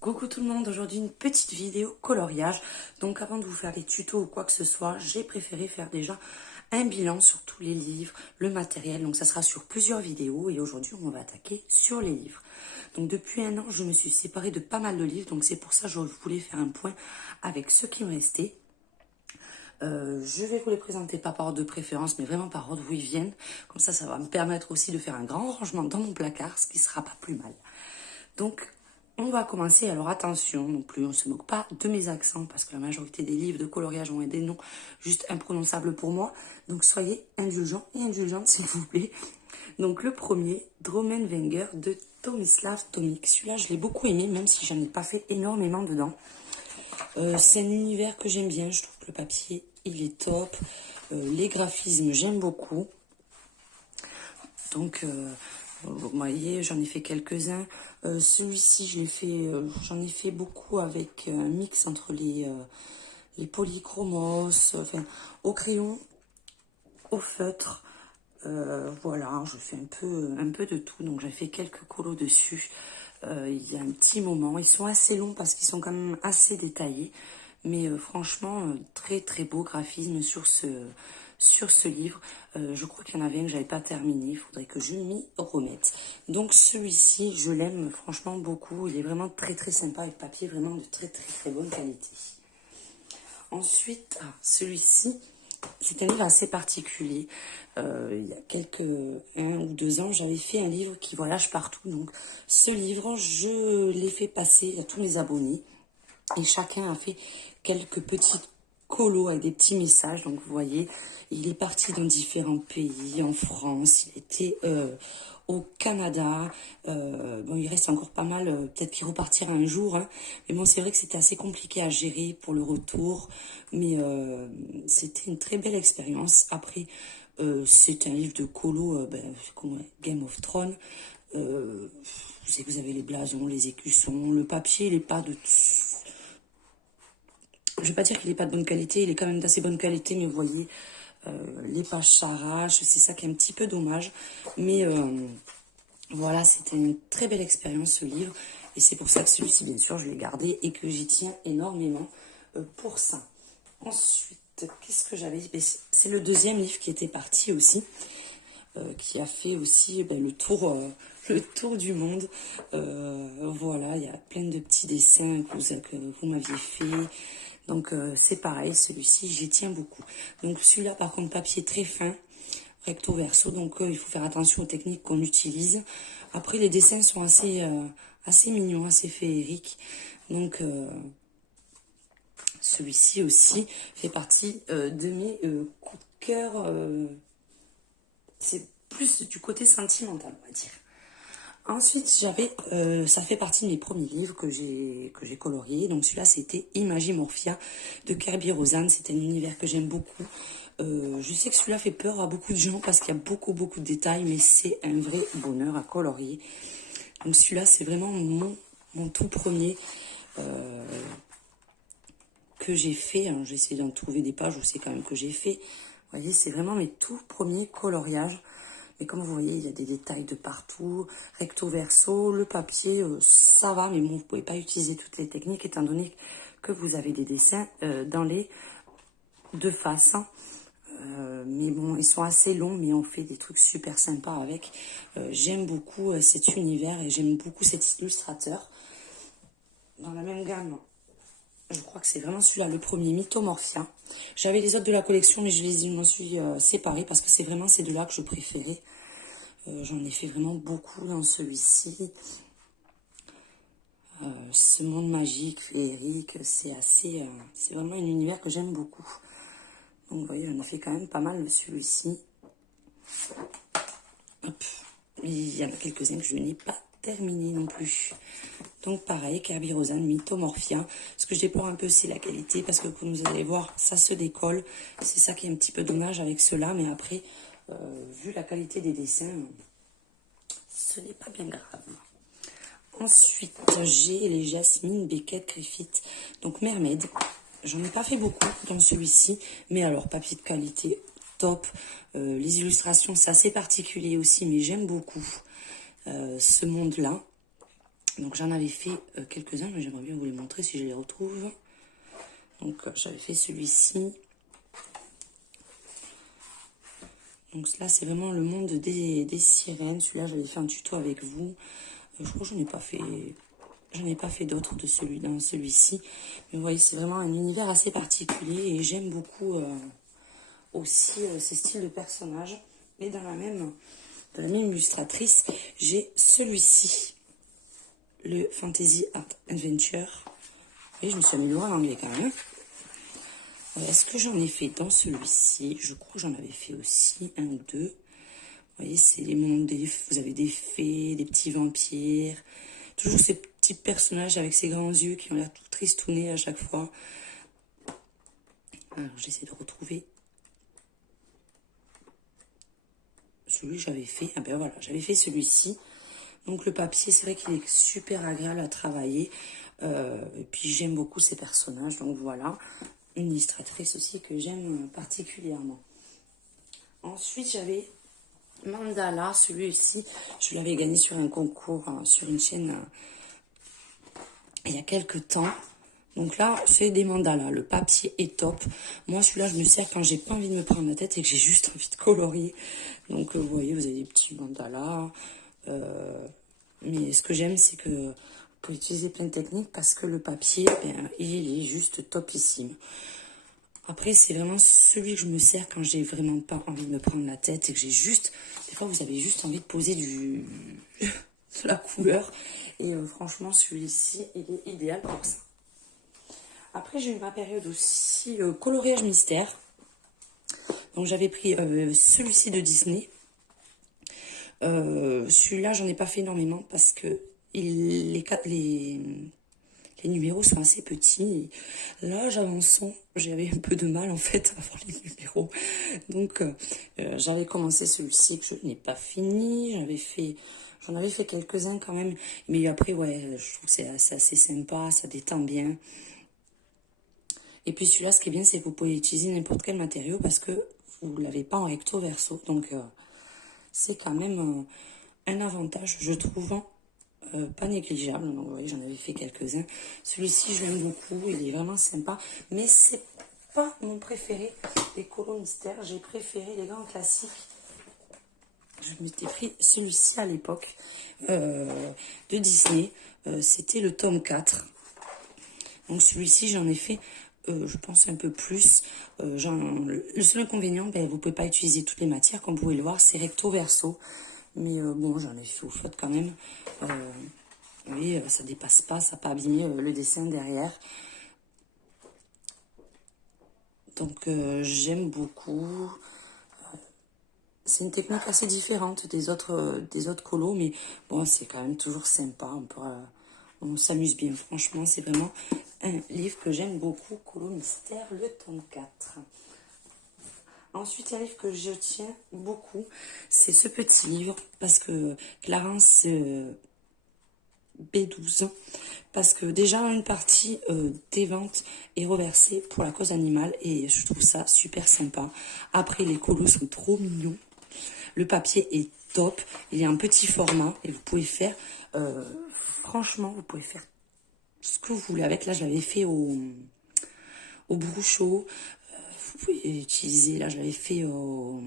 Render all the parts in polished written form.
Coucou tout le monde, aujourd'hui une petite vidéo coloriage. Donc avant de vous faire des tutos ou quoi que ce soit, j'ai préféré faire déjà un bilan sur tous les livres, le matériel. Donc ça sera sur plusieurs vidéos et aujourd'hui on va attaquer sur les livres. Donc depuis un an, je me suis séparée de pas mal de livres. Donc c'est pour ça que je voulais faire un point avec ceux qui me restaient. Je vais vous les présenter pas par ordre de préférence, mais vraiment par ordre où ils viennent. Comme ça va me permettre aussi de faire un grand rangement dans mon placard, ce qui sera pas plus mal. Donc, on va commencer. Alors attention, non plus, on ne se moque pas de mes accents, parce que la majorité des livres de coloriage ont des noms juste imprononçables pour moi. Donc soyez indulgents et indulgentes, s'il vous plaît. Donc le premier, Drommenwenger de Tomislav Tomic. Celui-là, je l'ai beaucoup aimé, même si j'en ai pas fait énormément dedans. C'est un univers que j'aime bien. Je trouve que le papier, il est top. Les graphismes, j'aime beaucoup. Donc, vous voyez, j'en ai fait quelques-uns. Celui-ci, j'en ai fait beaucoup avec un mix entre les polychromos, enfin, au crayon, au feutre. Voilà, je fais un peu de tout. Donc, j'ai fait quelques colos dessus. Il y a un petit moment. Ils sont assez longs parce qu'ils sont quand même assez détaillés. Mais franchement, très très beau graphisme sur ce livre. Je crois qu'il y en avait un que j'avais pas terminé. Il faudrait que je m'y remette. Donc celui-ci, je l'aime franchement beaucoup. Il est vraiment très très sympa et le papier vraiment de très très très bonne qualité. Ensuite, celui-ci, c'est un livre assez particulier. Il y a un ou deux ans, j'avais fait un livre qui voyage partout. Donc ce livre, je l'ai fait passer à tous mes abonnés. Et chacun a fait quelques petites colos avec des petits messages. Donc vous voyez, il est parti dans différents pays, en France, il était au Canada. Bon, il reste encore pas mal, peut-être qu'il repartira un jour. Hein. Mais bon, c'est vrai que c'était assez compliqué à gérer pour le retour. Mais c'était une très belle expérience. Après, c'est un livre de colo, comme Game of Thrones. Vous savez que vous avez les blasons, les écussons. Le papier, il n'est pas de... Je vais pas dire qu'il n'est pas de bonne qualité, il est quand même d'assez bonne qualité, mais vous voyez, les pages s'arrachent, c'est ça qui est un petit peu dommage. Mais voilà, c'était une très belle expérience ce livre, et c'est pour ça que celui-ci, bien sûr, je l'ai gardé et que j'y tiens énormément pour ça. Ensuite, qu'est-ce que j'avais dit? C'est le deuxième livre qui était parti aussi, qui a fait aussi le tour du monde. Voilà, il y a plein de petits dessins que vous m'aviez fait. Donc c'est pareil, celui-ci j'y tiens beaucoup. Donc celui-là par contre papier très fin, recto verso, donc il faut faire attention aux techniques qu'on utilise. Après les dessins sont assez mignons, assez féeriques. Donc celui-ci aussi fait partie de mes coups de cœur. C'est plus du côté sentimental, on va dire. Ensuite, ça fait partie de mes premiers livres que j'ai coloriés. Donc celui-là, c'était Imagimorphia de Kerby Rosanes. C'est un univers que j'aime beaucoup. Je sais que celui-là fait peur à beaucoup de gens parce qu'il y a beaucoup de détails, mais c'est un vrai bonheur à colorier. Donc celui-là, c'est vraiment mon tout premier que j'ai fait. Hein. J'ai essayé d'en trouver des pages où c'est quand même que j'ai fait. Vous voyez, c'est vraiment mes tout premiers coloriages. Mais comme vous voyez, il y a des détails de partout, recto verso, le papier, ça va, mais bon, vous ne pouvez pas utiliser toutes les techniques étant donné que vous avez des dessins dans les deux faces. Hein. Mais bon, ils sont assez longs, mais on fait des trucs super sympas avec. J'aime beaucoup cet univers et j'aime beaucoup cet illustrateur. Dans la même gamme, je crois que c'est vraiment celui-là, le premier, Mythomorphia. J'avais les autres de la collection, mais je m'en suis séparée parce que c'est vraiment ces deux-là que je préférais. J'en ai fait vraiment beaucoup dans celui-ci. Ce monde magique, féerique, c'est vraiment un univers que j'aime beaucoup. Donc vous voyez, j'en ai fait quand même pas mal de celui-ci. Hop. Il y en a quelques-uns que je n'ai pas terminé non plus. Donc pareil, Kerby Rosanes, Mythomorphia. Ce que je déplore un peu, c'est la qualité, parce que comme vous allez voir, ça se décolle. C'est ça qui est un petit peu dommage avec cela, mais après, vu la qualité des dessins, ce n'est pas bien grave. Ensuite, j'ai les Jasmine Beckett Griffith, donc Mermaid. J'en ai pas fait beaucoup dans celui-ci, mais alors papier de qualité top. Les illustrations, c'est assez particulier aussi, mais j'aime beaucoup ce monde-là. Donc j'en avais fait quelques-uns, mais j'aimerais bien vous les montrer si je les retrouve. Donc j'avais fait celui-ci. Donc là c'est vraiment le monde des sirènes. Celui-là j'avais fait un tuto avec vous. Je crois que j'en ai pas fait. J'en ai pas fait d'autres de celui-ci. Mais vous voyez, c'est vraiment un univers assez particulier. Et j'aime beaucoup aussi ces styles de personnages. Et dans la même illustratrice, j'ai celui-ci. Le Fantasy Art Adventure. Et je me suis améliorée en anglais quand même. Est-ce que j'en ai fait dans celui-ci? Je crois que j'en avais fait aussi un ou deux. Vous voyez, c'est les mondes vous avez des fées, des petits vampires. Toujours ces petits personnages avec ces grands yeux qui ont l'air tout tristounés à chaque fois. Alors, j'essaie de retrouver celui que j'avais fait. Ah ben voilà, j'avais fait celui-ci. Donc le papier, c'est vrai qu'il est super agréable à travailler. Et puis j'aime beaucoup ces personnages. Donc voilà, une illustratrice aussi que j'aime particulièrement. Ensuite, j'avais Mandala. Celui-ci, je l'avais gagné sur un concours, sur une chaîne il y a quelques temps. Donc là, c'est des mandalas. Le papier est top. Moi, celui-là, je me sers quand j'ai pas envie de me prendre la tête et que j'ai juste envie de colorier. Donc, vous voyez, vous avez des petits mandalas. Mais ce que j'aime, c'est que vous pouvez utiliser plein de techniques parce que le papier, il est juste topissime. Après, c'est vraiment celui que je me sers quand j'ai vraiment pas envie de me prendre la tête et que j'ai juste... Des fois, vous avez juste envie de poser de la couleur. Et franchement, celui-ci, il est idéal pour ça. Après, j'ai eu ma période aussi coloriage mystère. Donc, j'avais pris celui-ci de Disney. Celui-là, j'en ai pas fait énormément parce que les numéros sont assez petits. Là, j'avançant, j'avais un peu de mal en fait à voir les numéros. Donc, j'avais commencé celui-ci que je n'ai pas fini. J'en avais fait quelques-uns quand même. Mais après, ouais, je trouve que c'est assez sympa, ça détend bien. Et puis celui-là, ce qui est bien, c'est que vous pouvez utiliser n'importe quel matériau parce que vous ne l'avez pas en recto verso. Donc, c'est quand même un avantage, je trouve, pas négligeable. Donc, vous voyez, j'en avais fait quelques-uns. Celui-ci, je l'aime beaucoup, il est vraiment sympa. Mais c'est pas mon préféré des colos mystères. J'ai préféré les grands classiques. Je m'étais pris celui-ci à l'époque de Disney. C'était le tome 4. Donc, celui-ci, j'en ai fait... je pense un peu plus. Le seul inconvénient, vous ne pouvez pas utiliser toutes les matières. Comme vous pouvez le voir, c'est recto verso. Mais bon, j'en ai fait au faute quand même. Oui, ça dépasse pas, ça n'a pas abîmé le dessin derrière. Donc, j'aime beaucoup. C'est une technique assez différente des autres colos. Mais bon, c'est quand même toujours sympa. On s'amuse bien. Franchement, c'est vraiment un livre que j'aime beaucoup. Colo Mystère, le tome 4. Ensuite, un livre que je tiens beaucoup, c'est ce petit livre. Parce que Clarence B12. Parce que déjà, une partie des ventes est reversée pour la cause animale. Et je trouve ça super sympa. Après, les colos sont trop mignons. Le papier est top. Il est en petit format. Et vous pouvez faire... franchement, vous pouvez faire ce que vous voulez avec. Là, je l'avais fait au Brouchot. Vous pouvez utiliser, là, je l'avais fait au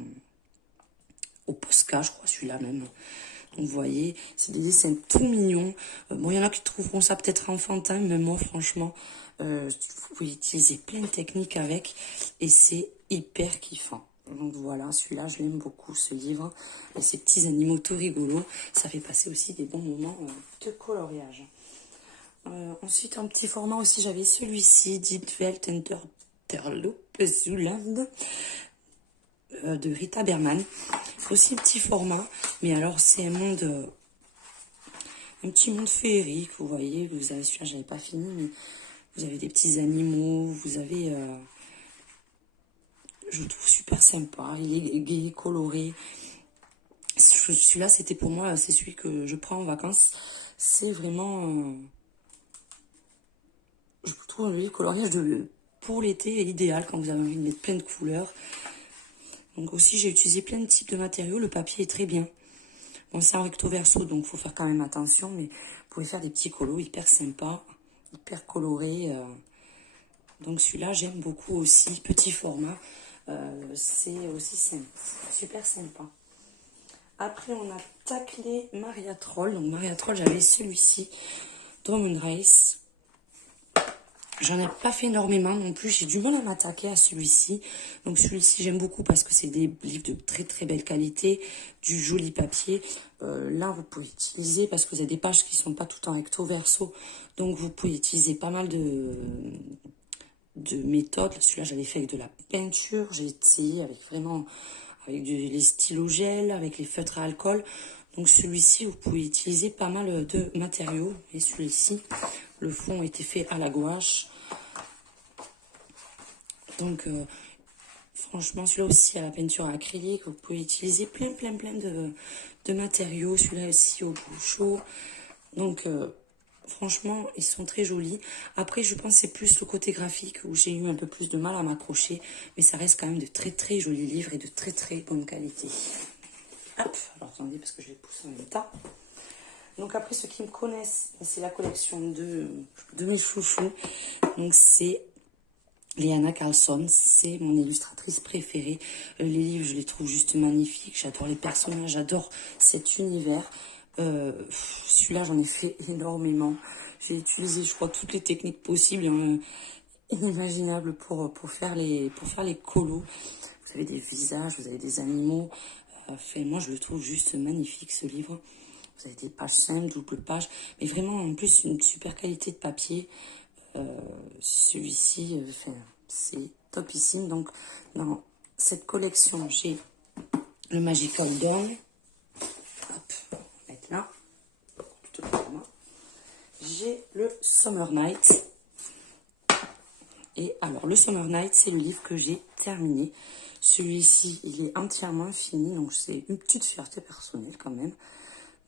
Posca, je crois, celui-là même. Donc, vous voyez, c'est des dessins tout mignons. Bon, il y en a qui trouveront ça peut-être enfantin, mais moi, franchement, vous pouvez utiliser plein de techniques avec. Et c'est hyper kiffant. Donc voilà, celui-là, je l'aime beaucoup, ce livre. Et ces petits animaux tout rigolos, ça fait passer aussi des bons moments de coloriage. Ensuite, en petit format aussi, j'avais celui-ci, Die Welt Interlope Zuland, de Rita Berman. C'est aussi petit format, mais alors c'est un petit monde féerique, vous voyez. Vous avez celui-là, j'avais pas fini, mais vous avez des petits animaux, vous avez... je le trouve super sympa, il est gai, coloré. Celui-là, c'était pour moi, c'est celui que je prends en vacances. C'est vraiment... je trouve le coloriage pour l'été est idéal quand vous avez envie de mettre plein de couleurs. Donc aussi, j'ai utilisé plein de types de matériaux. Le papier est très bien. Bon, c'est un recto verso, donc il faut faire quand même attention, mais vous pouvez faire des petits colos hyper sympas, hyper colorés. Donc celui-là, j'aime beaucoup aussi, petit format. C'est aussi super sympa. Après, on a taclé Maria Troll. Donc Maria Troll, j'avais celui-ci, Drummond Race. J'en ai pas fait énormément non plus. J'ai du mal à m'attaquer à celui-ci. Donc celui-ci, j'aime beaucoup parce que c'est des livres de très très belle qualité, du joli papier. Là, vous pouvez utiliser, parce que vous avez des pages qui sont pas tout en recto verso. Donc vous pouvez utiliser pas mal de méthodes. Celui-là, j'avais fait avec de la peinture. J'ai essayé avec vraiment avec les stylos gel, avec les feutres à alcool. Donc celui-ci, vous pouvez utiliser pas mal de matériaux. Et celui-ci, le fond a été fait à la gouache. Donc franchement, celui-là aussi à la peinture acrylique. Vous pouvez utiliser plein de matériaux. Celui-là aussi au bout chaud. Donc franchement, ils sont très jolis. Après, je pense que c'est plus au côté graphique où j'ai eu un peu plus de mal à m'accrocher. Mais ça reste quand même de très très jolis livres et de très très bonne qualité. Hop, alors attendez parce que je les pousse en même temps. Donc après, ceux qui me connaissent, c'est la collection de mes chouchous. Donc c'est Leanna Carlson, c'est mon illustratrice préférée. Les livres, je les trouve juste magnifiques. J'adore les personnages, j'adore cet univers. Celui-là, j'en ai fait énormément. J'ai utilisé, je crois, toutes les techniques possibles, inimaginables pour faire les colos. Vous avez des visages, vous avez des animaux. Moi, je le trouve juste magnifique, ce livre. Vous avez des pages simples, double page, mais vraiment, en plus, une super qualité de papier. Celui-ci, c'est topissime. Donc, dans cette collection, j'ai le Magical Dawn. Hop, on va mettre là. J'ai le Summer Night. Et alors, le Summer Night, c'est le livre que j'ai terminé. Celui-ci, il est entièrement fini. Donc, c'est une petite fierté personnelle quand même.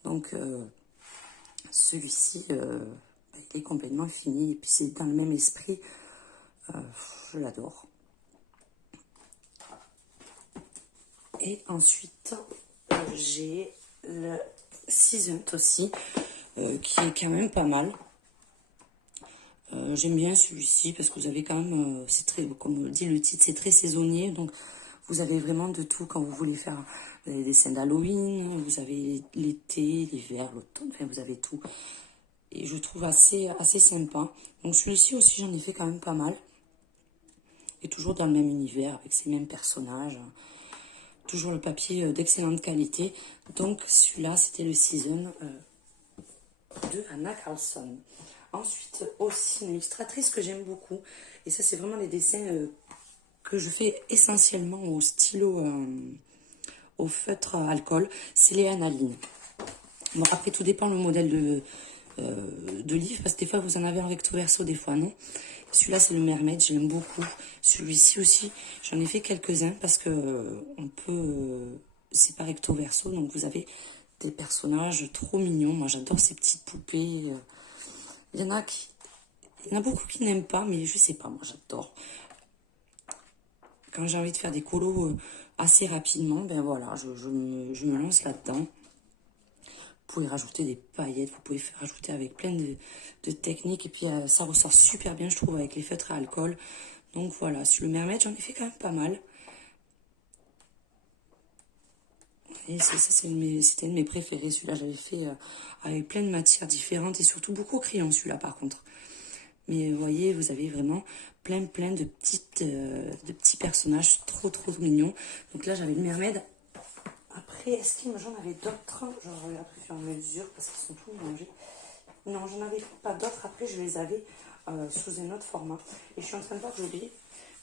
Donc, celui-ci, il est complètement fini. Et puis, c'est dans le même esprit. Je l'adore. Et ensuite, j'ai le Season aussi, qui est quand même pas mal. J'aime bien celui-ci parce que vous avez quand même, c'est très, comme dit le titre, c'est très saisonnier. Donc, vous avez vraiment de tout quand vous voulez faire. Vous avez des scènes d'Halloween, vous avez l'été, l'hiver, l'automne, enfin, vous avez tout. Et je trouve assez sympa. Donc, celui-ci aussi, j'en ai fait quand même pas mal. Et toujours dans le même univers, avec ces mêmes personnages. Toujours le papier d'excellente qualité. Donc, celui-là, c'était le Season de Anna Carlson. Ensuite, aussi une illustratrice que j'aime beaucoup. Et ça, c'est vraiment les dessins que je fais essentiellement au stylo, au feutre à alcool. C'est Léana Lynn. Bon, après, tout dépend le modèle de livre. Parce que des fois, vous en avez en recto verso, des fois non. Celui-là, c'est le Mermaid. Je l'aime beaucoup. Celui-ci aussi, j'en ai fait quelques-uns parce que on peut... c'est pas recto verso. Donc, vous avez des personnages trop mignons. Moi, j'adore ces petites poupées. Il y en a beaucoup qui n'aiment pas, mais je sais pas, moi j'adore. Quand j'ai envie de faire des colos assez rapidement, ben voilà, je me lance là-dedans. Vous pouvez rajouter des paillettes, vous pouvez faire rajouter avec plein de techniques. Et puis ça ressort super bien, je trouve, avec les feutres à alcool. Donc voilà, sur le Mermaid, j'en ai fait quand même pas mal. Et c'était un de mes préférés. Celui-là, j'avais fait avec plein de matières différentes et surtout beaucoup au crayon, celui-là, par contre. Mais vous voyez, vous avez vraiment plein de petits personnages trop mignons. Donc là, j'avais le Mermaid. Après, est-ce que j'en avais d'autres? Je regarde plus sur mesure parce qu'ils sont tous mélangés. Non, j'en avais pas d'autres. Après, je les avais sous un autre format. Et je suis en train de voir que j'ai oublié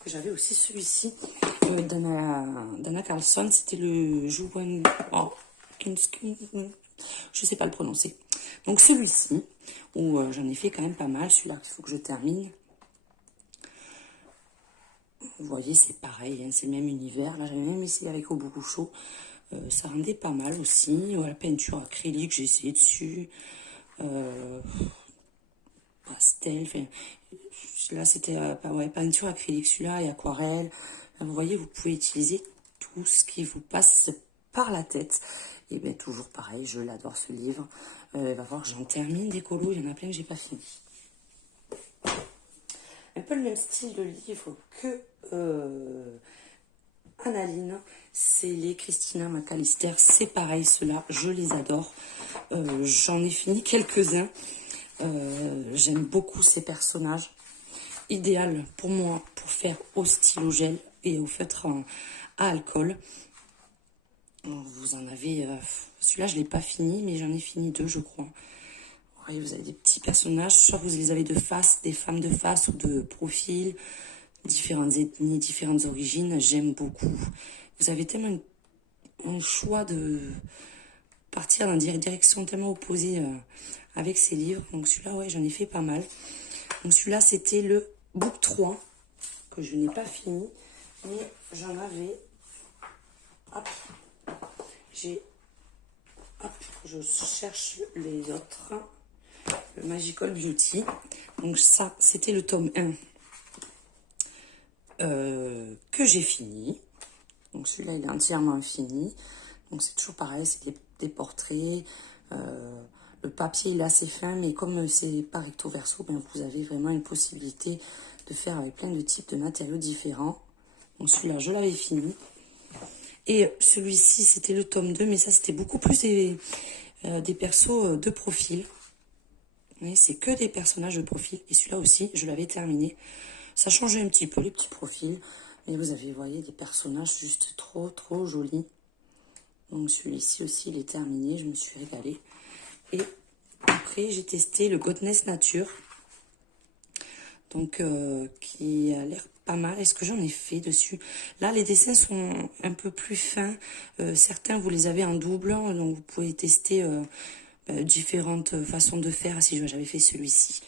que j'avais aussi celui-ci d'Anna Carlson. C'était le Juwan... Oh, je sais pas le prononcer. Donc celui-ci, où j'en ai fait quand même pas mal. Celui-là, il faut que je termine. Vous voyez, c'est pareil, hein, c'est le même univers. Là, j'avais même essayé avec au beaucoup chaud. Ça rendait pas mal aussi. La peinture acrylique, j'ai essayé dessus. Pastel. Enfin, là, c'était peinture acrylique, celui-là, et aquarelle. Là, vous voyez, vous pouvez utiliser tout ce qui vous passe par la tête. Et bien toujours pareil, je l'adore ce livre. Va voir, j'en termine des colos, il y en a plein que j'ai pas fini. Un peu le même style de livre que Annaline, c'est les Christina McAllister, c'est pareil, ceux-là, je les adore. J'en ai fini quelques-uns. J'aime beaucoup ces personnages. Idéal pour moi pour faire au stylo gel et au feutre à alcool. Vous en avez... celui-là, je ne l'ai pas fini, mais j'en ai fini 2, je crois. Vous voyez, vous avez des petits personnages, soit vous les avez de face, des femmes de face ou de profil, différentes ethnies, différentes origines, j'aime beaucoup. Vous avez tellement un choix de partir dans des directions tellement opposées avec ces livres. Donc celui-là, ouais, j'en ai fait pas mal. Donc celui-là, c'était le book 3, que je n'ai pas fini, mais j'en avais... Hop, je cherche les autres. Le Magical Beauty. Donc ça, c'était le tome 1 que j'ai fini. Donc celui-là, il est entièrement fini. Donc c'est toujours pareil, c'est des portraits. Le papier, il est assez fin, mais comme c'est pas recto verso, ben, vous avez vraiment une possibilité de faire avec plein de types de matériaux différents. Donc celui-là, je l'avais fini. Et celui-ci, c'était le tome 2, mais ça, c'était beaucoup plus des persos de profil. C'est que des personnages de profil. Et celui-là aussi, je l'avais terminé. Ça changeait un petit peu les petits profils. Mais vous avez, vous voyez, des personnages juste trop, trop jolis. Donc celui-ci aussi, il est terminé. Je me suis régalée. Et après, j'ai testé le Godness Nature. Donc, qui a l'air pas mal. Est-ce que j'en ai fait dessus? Là, les dessins sont un peu plus fins. Certains, vous les avez en double. Donc, vous pouvez tester différentes façons de faire. Si j'avais fait celui-ci.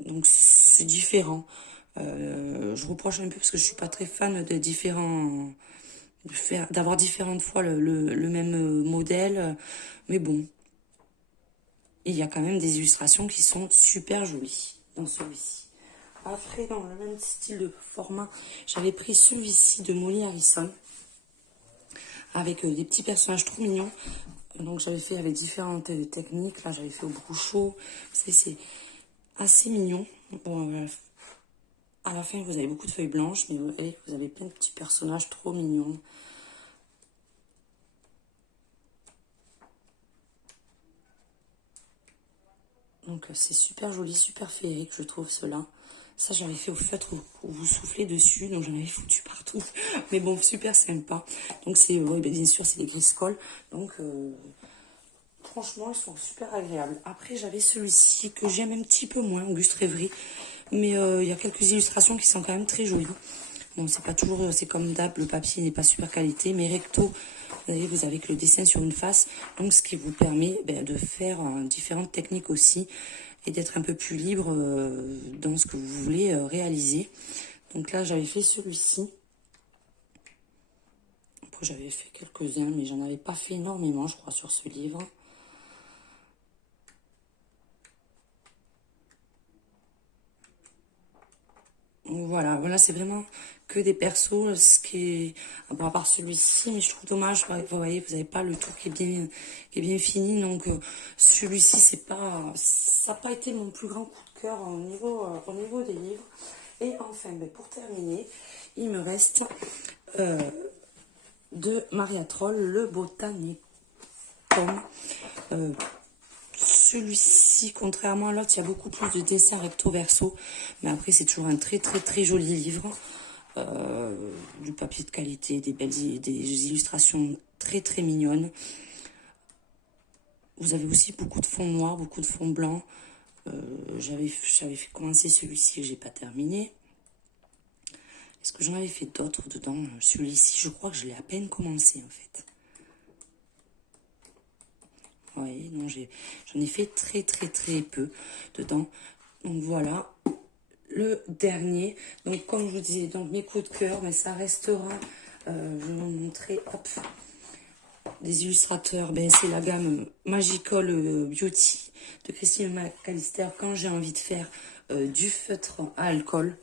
Donc, c'est différent. Je reproche un peu parce que je suis pas très fan de différents... d'avoir différentes fois le même modèle. Mais bon. Il y a quand même des illustrations qui sont super jolies dans celui-ci. Après, dans le même style de format, j'avais pris celui-ci de Molly Harrison. Avec des petits personnages trop mignons. Donc, j'avais fait avec différentes techniques. Là, j'avais fait au brouchot. C'est assez mignon. Bon, à la fin, vous avez beaucoup de feuilles blanches. Mais vous avez plein de petits personnages trop mignons. Donc, c'est super joli, super féerique, je trouve, cela. Ça, j'avais fait au feutre où vous soufflez dessus, donc j'en avais foutu partout. Mais bon, super sympa. Donc, c'est, oui, bien sûr, c'est des Griscol. Donc, franchement, ils sont super agréables. Après, j'avais celui-ci que j'aime un petit peu moins, Auguste Rêverie. Mais il y a quelques illustrations qui sont quand même très jolies. Bon, c'est pas toujours, c'est comme d'hab, le papier n'est pas super qualité, mais recto, vous avez que le dessin sur une face. Donc, ce qui vous permet de faire différentes techniques aussi et d'être un peu plus libre dans ce que vous voulez réaliser. Donc là, j'avais fait celui-ci. Après, j'avais fait quelques-uns, mais j'en avais pas fait énormément, je crois, sur ce livre. Voilà, c'est vraiment que des persos, ce qui est, bon, à part celui-ci, mais je trouve dommage, vous voyez, vous n'avez pas le tour qui est bien fini, donc celui-ci, ça n'a pas été mon plus grand coup de cœur au niveau des livres. Et enfin, pour terminer, il me reste de Maria Troll, le Botanicum. Celui-ci, contrairement à l'autre, il y a beaucoup plus de dessins recto verso. Mais après, c'est toujours un très très très joli livre. Du papier de qualité, des illustrations très très mignonnes. Vous avez aussi beaucoup de fonds noirs, beaucoup de fonds blancs. J'avais fait commencer celui-ci et j'ai pas terminé. Est-ce que j'en avais fait d'autres dedans? Celui-ci, je crois que je l'ai à peine commencé en fait. Oui, non, j'en ai fait très très très peu dedans. Donc voilà, le dernier. Donc comme je vous disais, donc mes coups de cœur, mais ça restera. Je vais vous montrer, hop, des illustrateurs. C'est la gamme Magical Beauty de Christina McAllister. Quand j'ai envie de faire du feutre à alcool.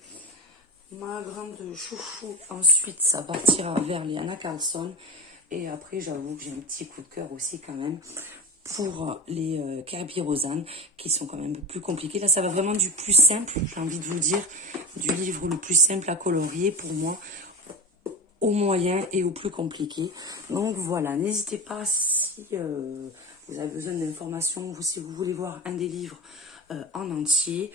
Ma grande chouchou, ensuite, ça partira vers les Anna Carlson. Et après, j'avoue que j'ai un petit coup de cœur aussi quand même pour les Kerby Rosanne, qui sont quand même un peu plus compliqués. Là, ça va vraiment du plus simple, j'ai envie de vous dire, du livre le plus simple à colorier pour moi, au moyen et au plus compliqué. Donc voilà, n'hésitez pas si vous avez besoin d'informations, si vous voulez voir un des livres en entier,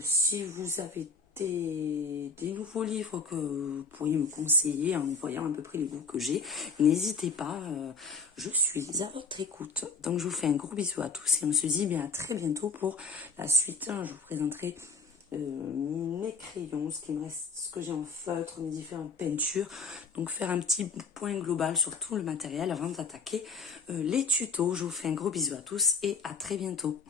si vous avez des nouveaux livres que vous pourriez me conseiller en voyant à peu près les goûts que j'ai, n'hésitez pas, je suis à votre écoute. Donc je vous fais un gros bisou à tous et on se dit bien à très bientôt pour la suite. Je vous présenterai mes crayons, ce qui me reste, ce que j'ai en feutre, mes différentes peintures. Donc faire un petit point global sur tout le matériel avant d'attaquer les tutos. Je vous fais un gros bisou à tous et à très bientôt.